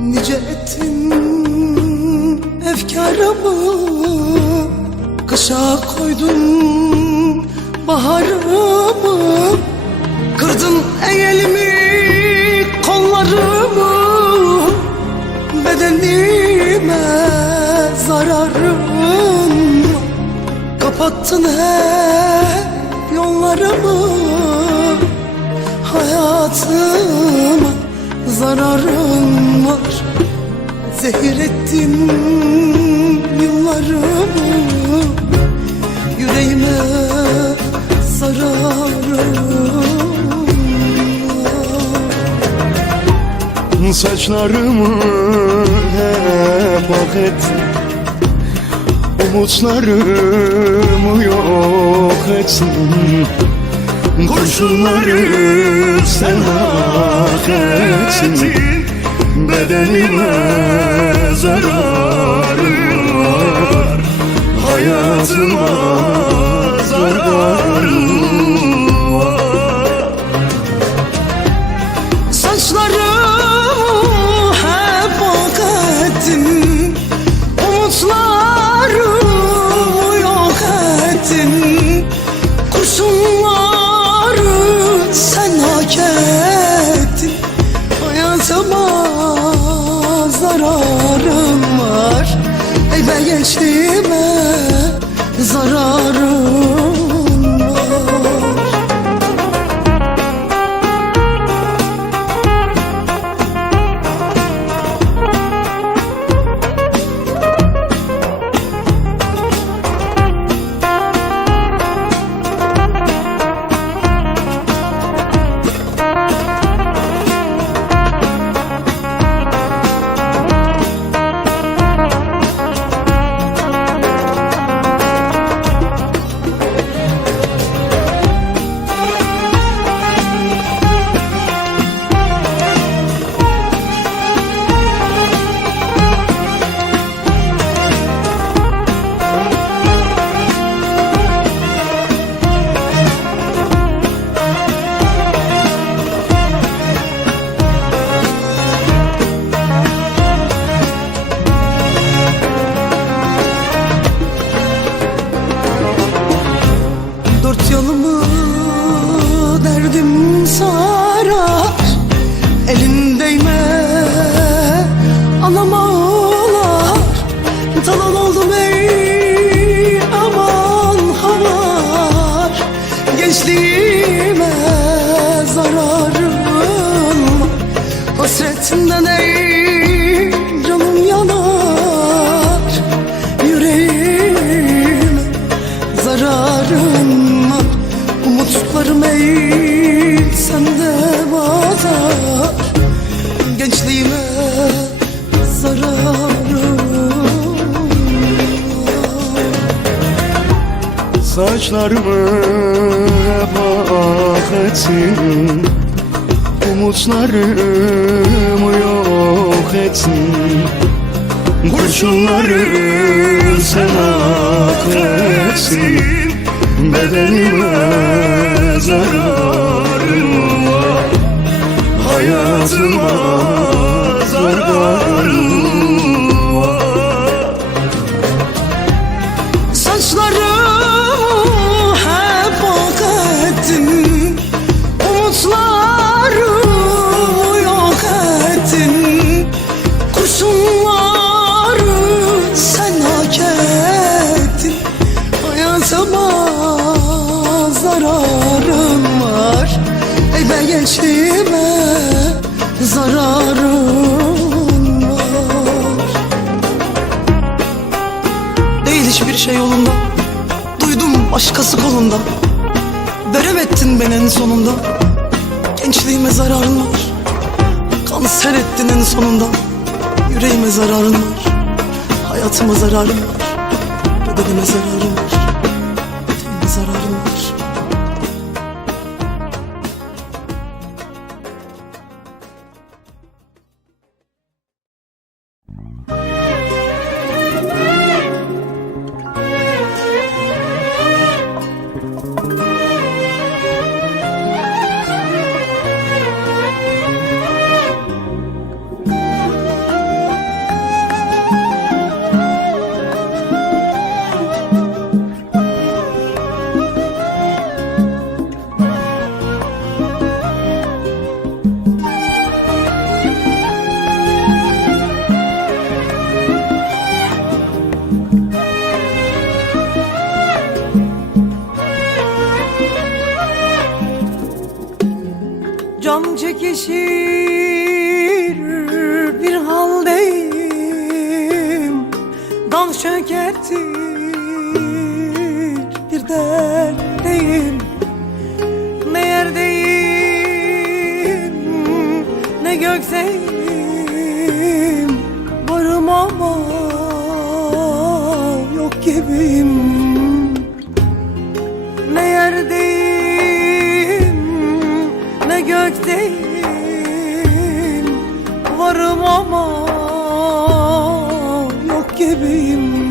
Nice ettin efkarımı, kışa koydun baharımı. Kırdın ey elimi kollarımı, bedenime zararım. Kapattın hep yollarımı, hayatıma zararım var. Zehir ettin yıllarımı, yüreğime zararım var. Saçlarımı hep ak ettin, umutlarımı yok ettin. Kurşunları sen hak ettin, bedenime zararım var, hayatıma zararım var. Saçlarımı hep ak ettin, umutlarımı yok ettin. Kurşunları sen hak ettin, hayatıma zararım var. Ey be gençliğime zararım var. Dört yanımı derdim sarar, elin değme anam ağlar. Talan oldum ey aman havar, gençliğime zararım. Hasretinden ey canım yanar, yüreğime zararım. Umutlarım ey sende batar, gençliğime zararım var. Saçlarımı hep ak ettin, umutlarımı yok ettin. Kurşunları sen hak ettin, bedenime zararım var, hayatıma zararım var. Saçlarımı hep ak ettin, umutlarımı yok ettin. Kurşunları sen hak ettin, hayatıma zararım var. Ey be gençliğime zararım var. Değil hiçbir şey yolunda, duydum başkası kolunda. Veremedin beni en sonunda, gençliğime zararın var. Kanser ettin en sonunda, yüreğime zararın var. Hayatıma zararın var, bedenime zararın var. Tenime zararın var. Can çekişir bir haldeyim, dağ çökertir bir dertteyim. Ne yerdeyim ne gökteyim, varım ama yok gibiyim. Ne yerdeyim ne gökteyim, varım ama yok gibiyim.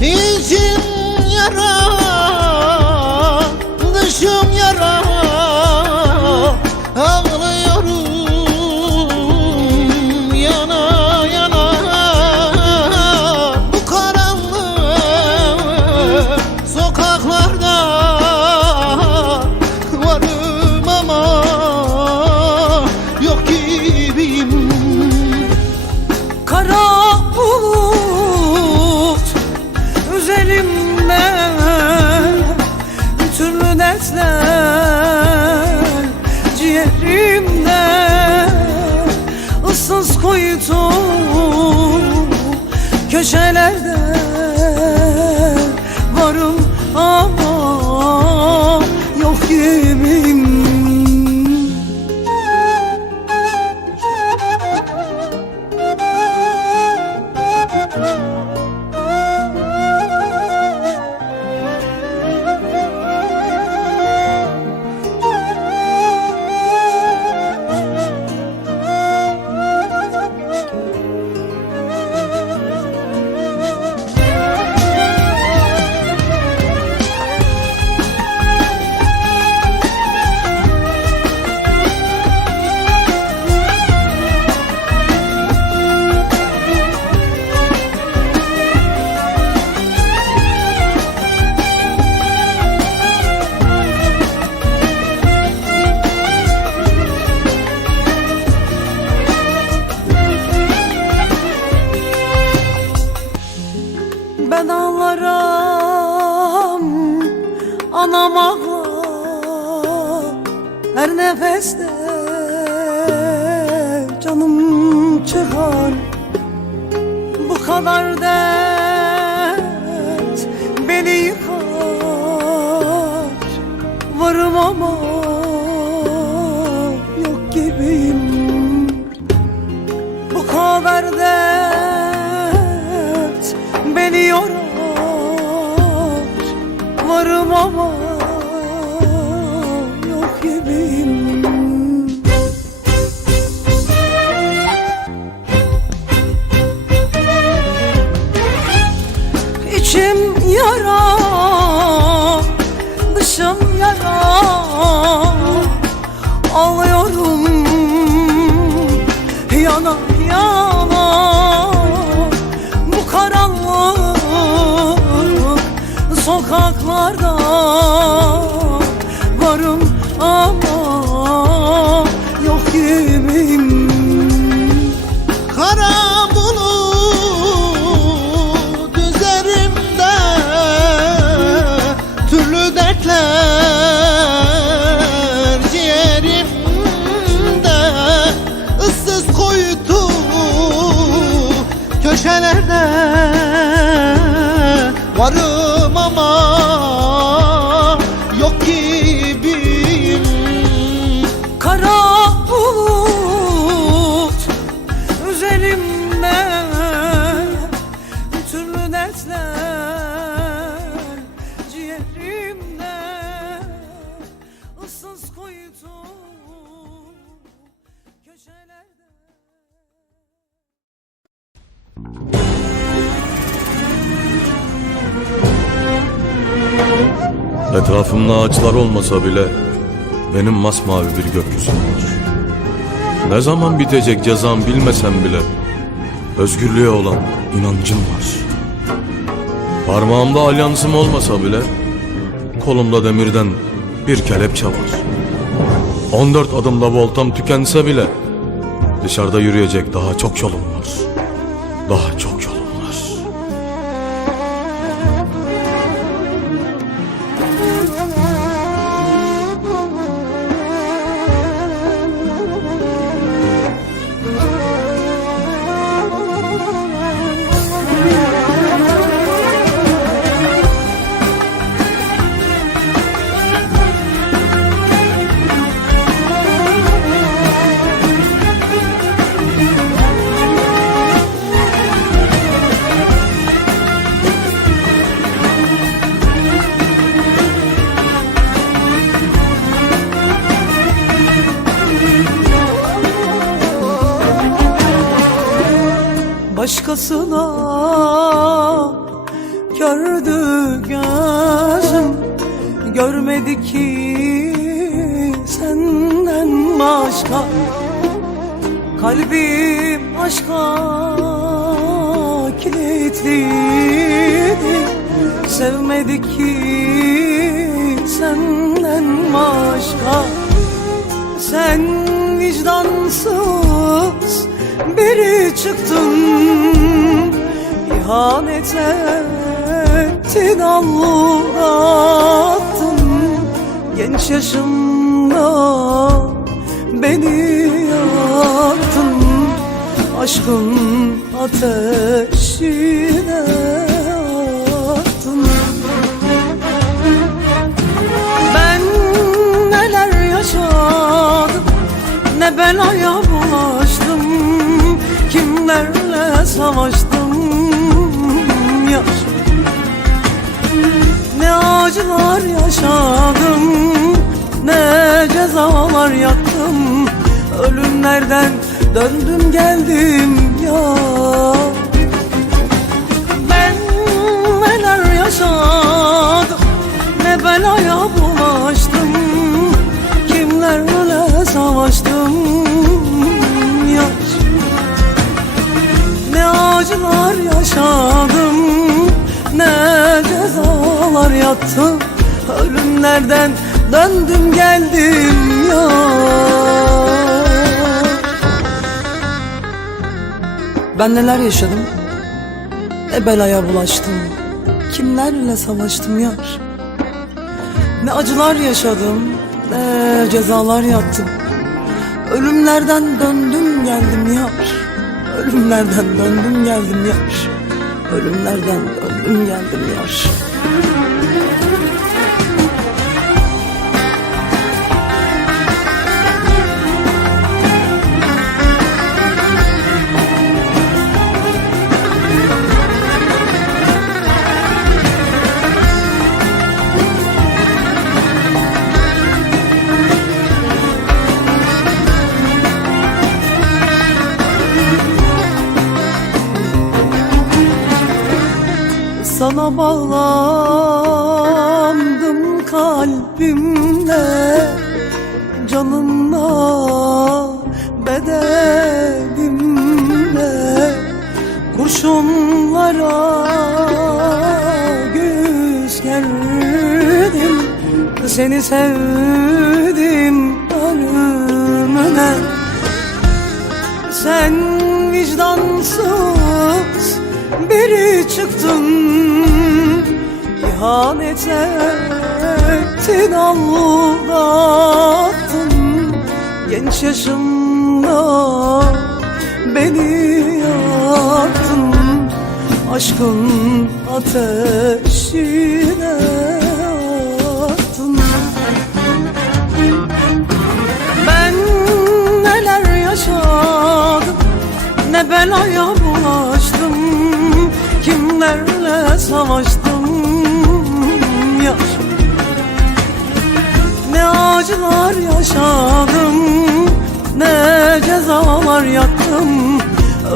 İçim yara, dışım yara, ağlıyorum yana yana. Bu karanlık sokaklarda varım ama yok gibiyim. Kara bulut üzerimde, türlü dertler ciğerimde, ıssız kuytu köşelerde varım ama yok gibiyim. Ben ağlarım, anam ağlar, her nefeste canım çıkar. Bu kadar dert beni yıkar, varım ama yok gibiyim. Bu kadar dert beni yorar, varım ama yok gibiyim. İçim yara, dışım yara, ağlıyorum yana yana. Bu karanlık sokaklarda varım ama yok gibiyim. Kara bulut üzerimde, türlü dertler ciğerimde, ıssız kuytu köşelerde varım ama yok gibiyim. Kara bulut üzerimde, türlü dertler ciğerimde, ıssız kuytu köşelerde. Etrafımda ağaçlar olmasa bile benim masmavi bir gökyüzüm var. Ne zaman bitecek cezam bilmesem bile özgürlüğe olan inancım var. Parmağımda alyansım olmasa bile kolumda demirden bir kelepçe var. 14 adımda voltam tükense bile dışarıda yürüyecek daha çok yolum var. Daha çok yolum var. başkasına gördü gözüm, görmedi ki senden başka. Kalbim aşka kilitliydi, sevmedi ki senden başka. Sen vicdansız biri çıktın, İhanet ettin, aldattın. Genç yaşımda beni yaktın, aşkın ateşine attın. Ben neler yaşadım, ne belaya bulaştım, kimlerle savaştım yar. Ne acılar yaşadım, ne cezalar yattım, ölümlerden döndüm geldim ya. Ben neler yaşadım, ne belaya bulaştım, kimlerle savaştım ya. Ne acılar yaşadım, ne cezalar yattım, ölümlerden döndüm geldim ya. Ben neler yaşadım, ne belaya bulaştım, kimlerle savaştım yar. Ne acılar yaşadım, ne cezalar yattım, ölümlerden döndüm geldim yar. Ölümlerden döndüm geldim yar. Ölümlerden döndüm geldim yar. Sana bağlandım kalbimle, canımla, bedenimle. Kurşunlara göğüs gerdim, seni sevdim ölümüne. Sen vicdansız biri çıktın, İhanet ettin, aldattın. Genç yaşımda beni yaktın, aşkın ateşine attın. Ben neler yaşadım, ne belaya bulaştım, kimlerle savaştım yar. Ne acılar yaşadım, ne cezalar yattım,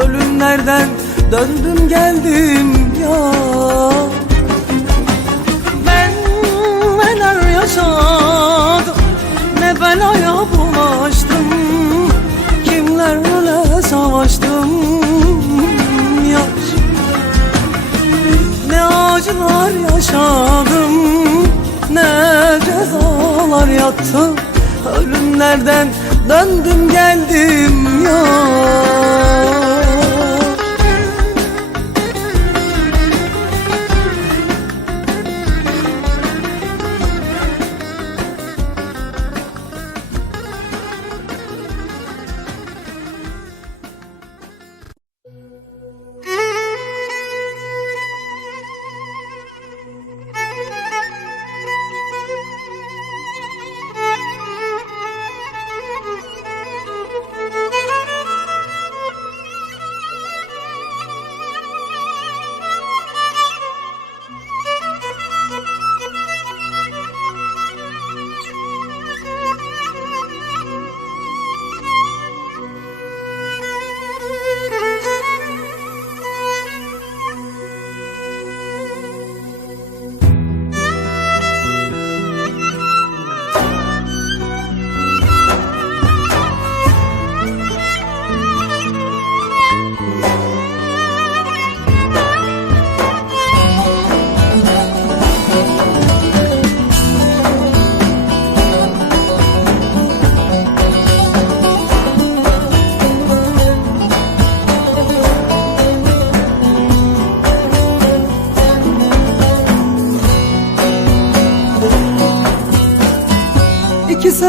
ölümlerden döndüm geldim ya. Ben neler yaşadım, ne belaya bulaştım, kimlerle savaştım yar. Ne acılar yaşadım, ne cezalar yattım, ölümlerden döndüm geldim ya.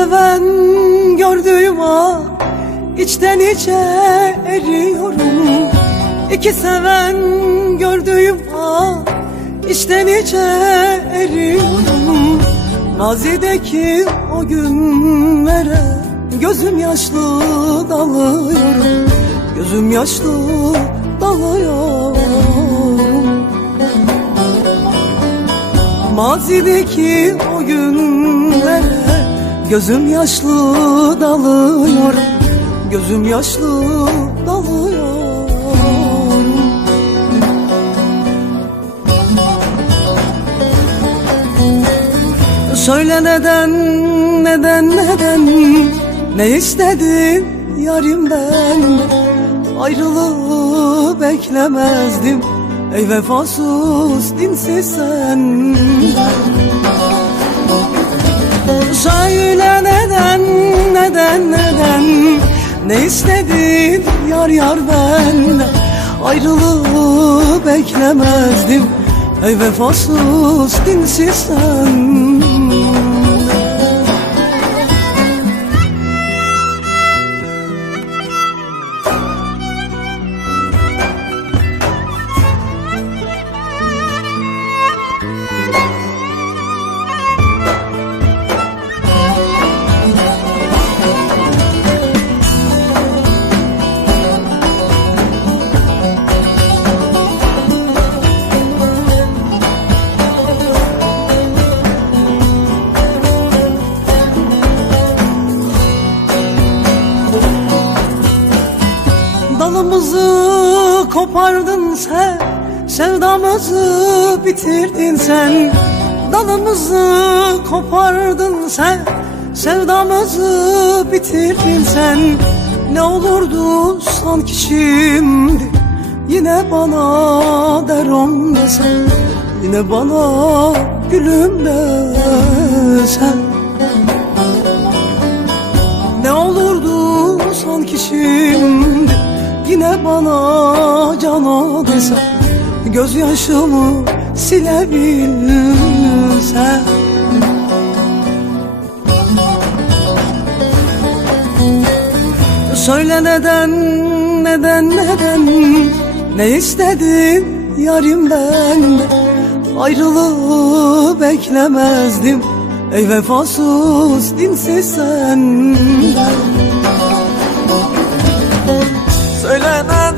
seven gördüğüm an içten içe eriyorum. İki seven gördüğüm an içten içe eriyorum. Mazideki o günlere gözüm yaşlı dalıyorum. Gözüm yaşlı dalıyorum. Mazideki o günlere gözüm yaşlı dalıyorum. Gözüm yaşlı dalıyorum. Söyle neden, neden, neden, ne istedin yarimden? Ayrılığı beklemezdim, ey vefasız dinsiz sen. Söyle neden, neden, neden, ne istedin yar yar benden? Ayrılığı beklemezdim, ey vefasız dinsiz sen. Dalımızı kopardın sen, sevdamızı bitirdin sen. Dalımızı kopardın sen, sevdamızı bitirdin sen. Ne olurdu sanki şimdi yine bana derom desen, yine bana gülüm desen. Ne olurdu sanki şimdi yine bana cana desen, gözyaşımı silebilsen. Söyle neden, neden, neden, ne istedin yarimden? Ayrılığı beklemezdim, ey vefasız dinsiz senden. Söyle neden